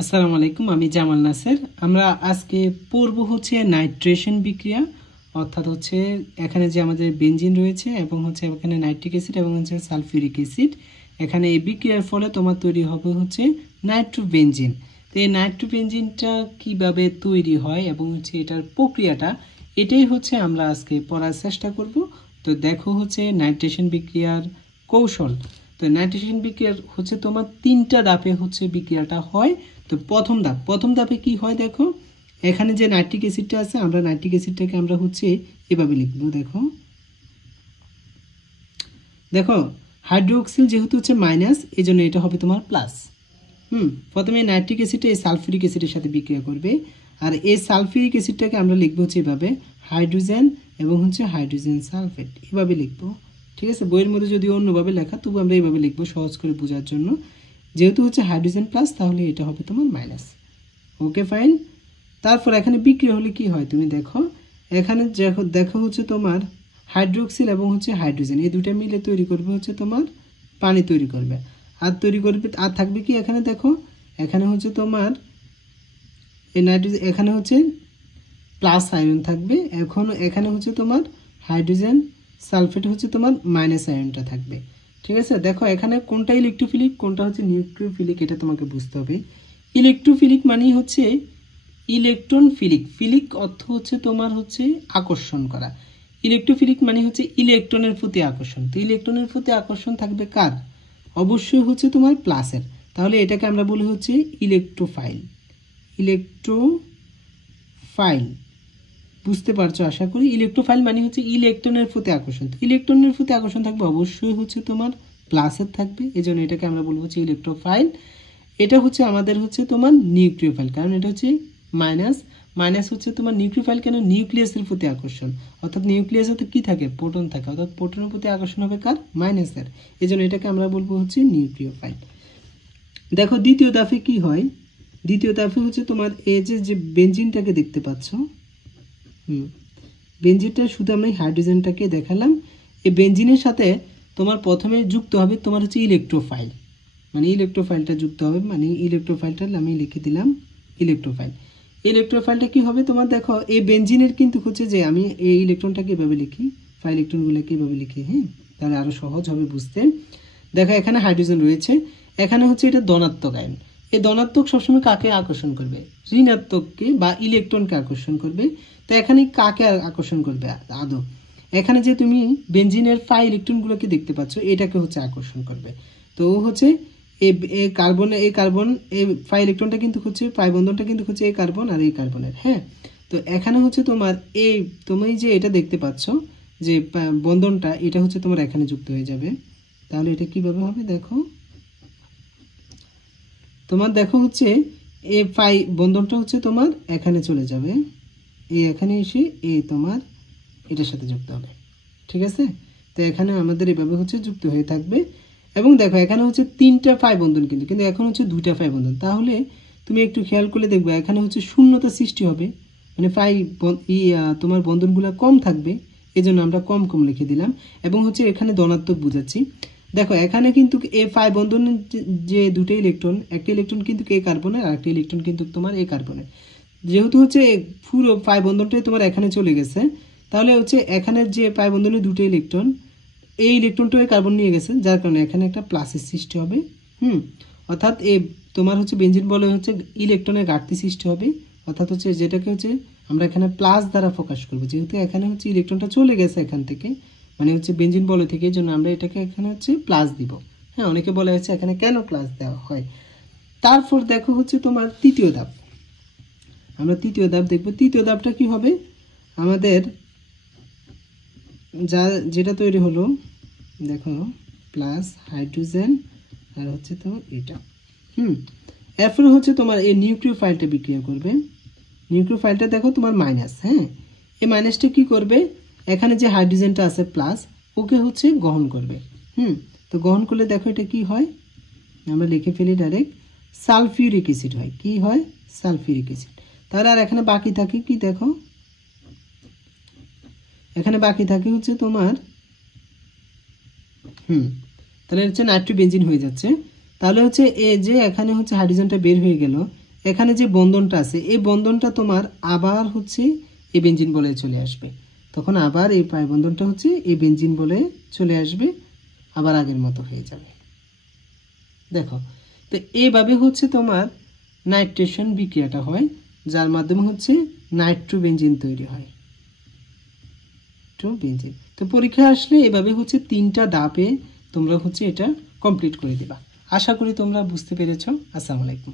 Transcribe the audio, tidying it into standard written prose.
আসসালামু আলাইকুম, আমি জামাল নাসের। আমরা আজকে পড়ব হচ্ছে নাইট্রেশন বিক্রিয়া, অর্থাৎ হচ্ছে এখানে যে আমাদের বেনজিন রয়েছে এবং হচ্ছে এখানে নাইট্রিক অ্যাসিড এবং হচ্ছে সালফিউরিক অ্যাসিড। এখানে এই বিক্রিয়ার ফলে তোমার তৈরি হবে হচ্ছে নাইট্রোবেনজিন। তো এই নাইট্রোবেনজিনটা কিভাবে তৈরি হয় এবং হচ্ছে এটার প্রক্রিয়াটা, এটাই হচ্ছে আমরা আজকে পড়ার চেষ্টা করব। তো দেখো হচ্ছে নাইট্রেশন বিক্রিয়ার কৌশল। তো নাইট্রেশন বিক্রিয়ার হচ্ছে তোমার তিনটা ধাপে হচ্ছে বিক্রিয়াটা হয়। তো প্রথম ধাপে কি হয় দেখো, এখানে যে নাইট্রিক অ্যাসিডটা আছে, আমরা নাইট্রিক অ্যাসিডটাকে আমরা হচ্ছে এভাবে লিখবো। দেখো হাইড্রোক্সিল যেহেতু হচ্ছে মাইনাস, এই জন্য এটা হবে তোমার প্লাস। প্রথমে নাইট্রিক অ্যাসিডটা এই সালফিউরিক অ্যাসিডের সাথে বিক্রিয়া করবে, আর এই সালফিউরিক অ্যাসিডটাকে আমরা লিখবো হচ্ছে এভাবে, হাইড্রোজেন এবং হচ্ছে হাইড্রোজেন সালফেট, এভাবে লিখবো। ঠিক আছে, বইয়ের মধ্যে যদি অন্যভাবে লেখা, তবু আমরা এইভাবে লিখবো সহজ করে বোঝার জন্য। যেহেতু হচ্ছে হাইড্রোজেন প্লাস, তাহলে এটা হবে তোমার মাইনাস। Okay fine. তারপর এখানে বিক্রিয়া হলে কি হয় তুমি দেখো, এখানে দেখো হচ্ছে তোমার হাইড্রোক্সিল এবং হচ্ছে হাইড্রোজেন, এই দুটো মিলে তৈরি করবে হচ্ছে তোমার পানি তৈরি করবে। আর থাকবে কি এখানে দেখো, এখানে হচ্ছে তোমার এই নাইট্রোজেন, এখানে হচ্ছে প্লাস আয়ন থাকবে, এখানে হচ্ছে তোমার হাইড্রোজেন সালফেট হচ্ছে তোমার মাইনাস আয়নটা থাকবে। ঠিক আছে, দেখো এখানে কোনটা ইলেকট্রোফিলিক কোনটা হচ্ছে নিউক্লিওফিলিক, এটা তোমাকে বুঝতে হবে। ইলেকট্রোফিলিক মানেই হচ্ছে ইলেকট্রন ফিলিক, ফিলিক অর্থ হচ্ছে তোমার হচ্ছে আকর্ষণ করা। ইলেকট্রোফিলিক মানে হচ্ছে ইলেকট্রনের প্রতি আকর্ষণ। তো ইলেকট্রনের প্রতি আকর্ষণ থাকবে কার? অবশ্যই হচ্ছে তোমার প্লাসের। তাহলে এটাকে আমরা বলি হচ্ছে ইলেকট্রোফাইল। ইলেকট্রোফাইল বুঝতে পারছো আশা করি। ইলেকট্রোফাইল মানে হচ্ছে ইলেকট্রনের প্রতি আকর্ষণ। তো ইলেকট্রনের প্রতি আকর্ষণ থাকবে অবশ্যই হচ্ছে তোমার প্লাসের থাকবে, এই জন্য এটাকে আমরা বলবো হচ্ছে ইলেকট্রোফাইল। এটা হচ্ছে আমাদের হচ্ছে তোমার নিউক্লিওফাইল, কারণ এটা হচ্ছে মাইনাস। মাইনাস হচ্ছে তোমার নিউক্লিওফাইল কেন? নিউক্লিয়াসের প্রতি আকর্ষণ, অর্থাৎ নিউক্লিয়াসে তো কী থাকে? প্রোটন থাকে, অর্থাৎ প্রোটনের প্রতি আকর্ষণ হবে কার? মাইনাসের। এই জন্য এটাকে আমরা বলবো হচ্ছে নিউক্লিওফাইল। দেখো দ্বিতীয় ধাপে কি হয়, দ্বিতীয় ধাপে হচ্ছে তোমার এই যে বেনজিনটাকে দেখতে পাচ্ছ, বেনজিনটা শুধু আমরা হাইড্রোজেনটাকে দেখালাম। এই বেনজিনের সাথে তোমার প্রথমে যুক্ত হবে তোমার হচ্ছে ইলেকট্রোফাইল, মানে ইলেকট্রোফাইলটা যুক্ত হবে, মানে ইলেকট্রোফাইলটা আমি লিখে দিলাম ইলেকট্রোফাইল। ইলেকট্রোফাইলটা কি হবে তোমার দেখো, এই বেনজিনের কিন্তু হচ্ছে যে আমি এই ইলেকট্রনটাকে এভাবে লিখি, ফাইল ইলেকট্রনগুলোকে এভাবে লিখি, হ্যাঁ, তাহলে আরও সহজ হবে বুঝতে। দেখো এখানে হাইড্রোজেন রয়েছে, এখানে হচ্ছে এটা ধনাত্মক আয়ন। এই ধনাত্মক সবসময় কাকে আকর্ষণ করবে? ঋণাত্মককে বা ইলেকট্রনকে আকর্ষণ করবে। তো এখানে কাকে আকর্ষণ করবে আদৌ? এখানে যে তুমি বেনজিনের ফাই ইলেকট্রনগুলোকে দেখতে পাচ্ছ, এটাকে হচ্ছে আকর্ষণ করবে। তো হচ্ছে এই কার্বন এই ফাই ইলেকট্রনটা কিন্তু হচ্ছে পাই বন্ধনটা কিন্তু হচ্ছে এই কার্বন আর এই কার্বনের, হ্যাঁ। তো এখানে হচ্ছে তোমার এই তুমি যে এটা দেখতে পাচ্ছ যে বন্ধনটা, এটা হচ্ছে তোমার এখানে যুক্ত হয়ে যাবে। তাহলে এটা কিভাবে হবে দেখো, তোমার দেখো হচ্ছে এই ফাই বন্ধনটা হচ্ছে তোমার এখানে চলে যাবে, এই এখানে এসে এই তোমার এটার সাথে যুক্ত হবে। ঠিক আছে, তো এখানে আমাদের এভাবে হচ্ছে যুক্ত হয়ে থাকবে। এবং দেখো এখানে হচ্ছে তিনটা ফাই বন্ধন, কিন্তু এখন হচ্ছে দুইটা ফাই বন্ধন। তাহলে তুমি একটু খেয়াল করলে দেখবে এখানে হচ্ছে শূন্যতা সৃষ্টি হবে, মানে ফাই তোমার বন্ধনগুলো কম থাকবে, এই জন্য আমরা কম কম লিখে দিলাম। এবং হচ্ছে এখানে ধনাত্মক বুঝাচ্ছি। দেখো এখানে কিন্তু এ ফাই বন্ধনের যে দুটো ইলেকট্রন, একটা ইলেকট্রন কিন্তু এ কার্বনের আর একটা ইলেকট্রন কিন্তু তোমার এ কার্বনের। যেহেতু হচ্ছে পুরো ফাই বন্ধনটাই তোমার এখানে চলে গেছে, তাহলে হচ্ছে এখানের যে পাই বন্ধনের দুটো ইলেকট্রন, এই ইলেকট্রনটাও কার্বন নিয়ে গেছে, যার কারণে এখানে একটা প্লাসের সৃষ্টি হবে। অর্থাৎ এই তোমার হচ্ছে বেনজিন বলে হচ্ছে ইলেকট্রনের ঘাটতি সৃষ্টি হবে, অর্থাৎ হচ্ছে যেটাকে হচ্ছে আমরা এখানে প্লাস দ্বারা প্রকাশ করবো, যেহেতু এখানে হচ্ছে ইলেকট্রনটা চলে গেছে এখান থেকে, মানে হচ্ছে বেনজিন বলে থেকে, এই জন্য আমরা এটাকে এখানে হচ্ছে প্লাস দিব। হ্যাঁ, অনেকে বলা হচ্ছে এখানে কেন প্লাস দেওয়া হয়। তারপর দেখো হচ্ছে তোমার তৃতীয় ধাপ, আমরা তৃতীয় ধাপ দেখব। তৃতীয় ধাপটা কি হবে, আমাদের যেটা তৈরি হলো দেখো, প্লাস হাইড্রোজেন আর হচ্ছে তোমার এটা, এরপরে হচ্ছে তোমার এই নিউক্লিওফাইলটা বিক্রিয়া করবে। নিউক্লিওফাইলটা দেখো তোমার মাইনাস, হ্যাঁ, এই মাইনাসটা কি করবে, এখানে যে হাইড্রোজেনটা আছে প্লাস, ওকে হচ্ছে গ্রহণ করবে। তো গ্রহণ করলে দেখো এটা কি হয়, আমরা লিখে ফেলি ডাইরেক্ট, সালফিউরিক অ্যাসিড হয়। কি হয়? Sulphuric acid. তাহলে আর এখানে বাকি থাকে কি দেখো, এখানে বাকি থাকে হচ্ছে তোমার তাহলে হচ্ছে নাইট্রোবেনজিন হয়ে যাচ্ছে। তাহলে হচ্ছে এই যে এখানে হচ্ছে হাইড্রোজেনটা বের হয়ে গেল, এখানে যে বন্ধনটা আছে এই বন্ধনটা তোমার আবার হচ্ছে এই বেঞ্জিন বলে চলে আসবে, তখন আবার এই পাই বন্ধনটা হচ্ছে এই বেঞ্জিন বলে চলে আসবে, আবার আগের মতো হয়ে যাবে। দেখো, তো এইভাবে হচ্ছে তোমার নাইট্রেশন বিক্রিয়াটা হয়, যার মাধ্যমে হচ্ছে নাইট্রোবেঞ্জিন তৈরি হয়। বেঞ্জিন তো পরীক্ষা আসলে এভাবে হচ্ছে 3টা ধাপে তোমরা হচ্ছে এটা কমপ্লিট করে দিবা। আশা করি তোমরা বুঝতে পেরেছো। আসসালামু আলাইকুম।